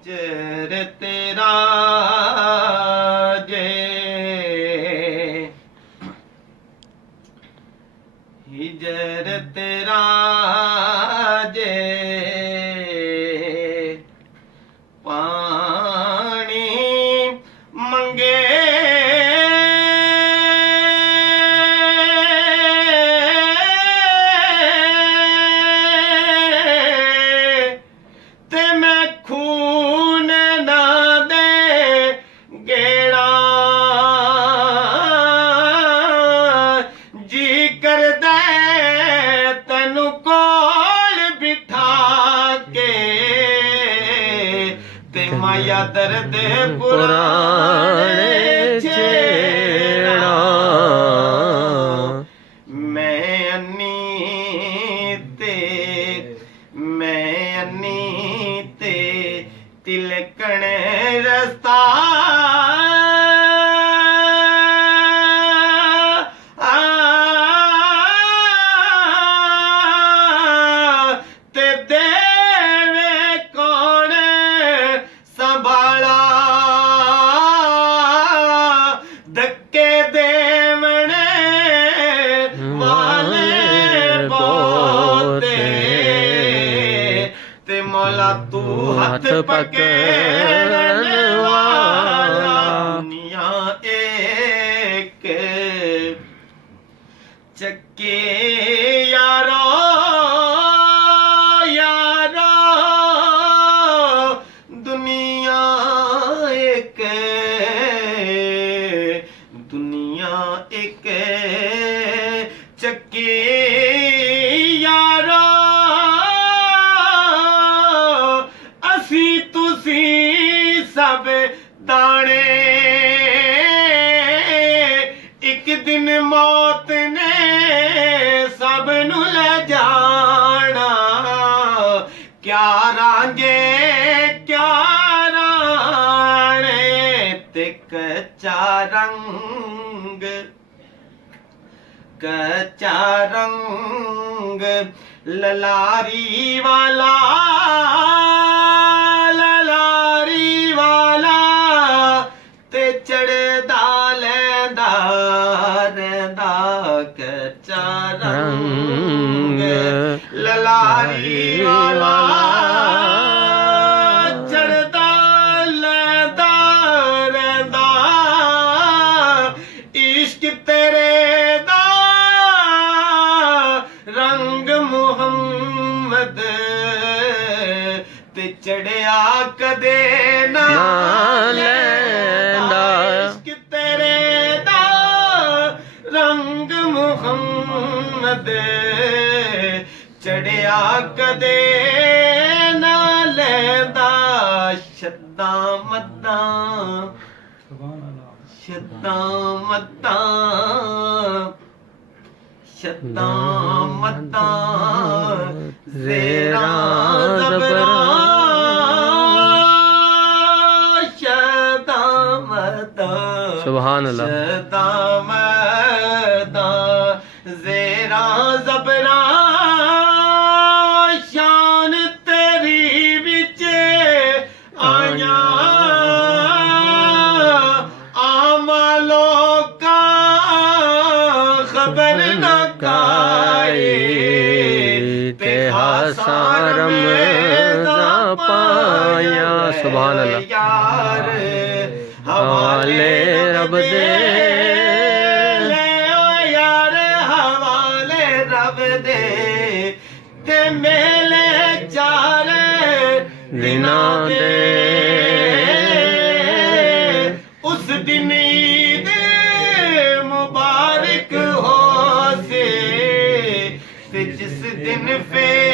हिजर तेरा जे हिजर तेरा जे पानी मंगे ते मैं खून ना दे गेड़ा जी कर दे तेनू कोल बिठा के ते माया दर्द पुराने छेड़ा मैं अन्नी ते तिलकण रस्ता ते देवे कौन संभाला धक्के देवने वाले बोते ते मौला तू हाथ पकड़ने वाला दुनिया एक चक्के यारो यारो दुनिया एक चक्के यारो असी तुसी सब दाने एक दिन मौत ने सब नू ले जाना क्या रांगे क्या राणे ते कच्चा रंग ललारी वाला ते चढ़दा लैंदा रैंदा कच्चा रंग ललारी वाला चढ़दा लैंदा रैंदा इश्क तेरे दा रंग मुहम्मद ते चढ़िया कदे ना लैंदा इश्क तेरे दा रंग मुहम्मद चढ़िया कदे ना लैंदा शद्दां मद्दां ज़ेरा ज़बरा शद्दां मद्दां सुभान अल्लाह शद्दां मद्दां ज़ेरा ज़बरा शान तेरी विच आया आमा लोका खबर न काए ते हासारम पाया सुभान अल्लाह यार हवाले रब दे यार हवाले रब दे ते मेले चार दिनां दे उस दिन ईद मुबारक हो से जिस दिन फिर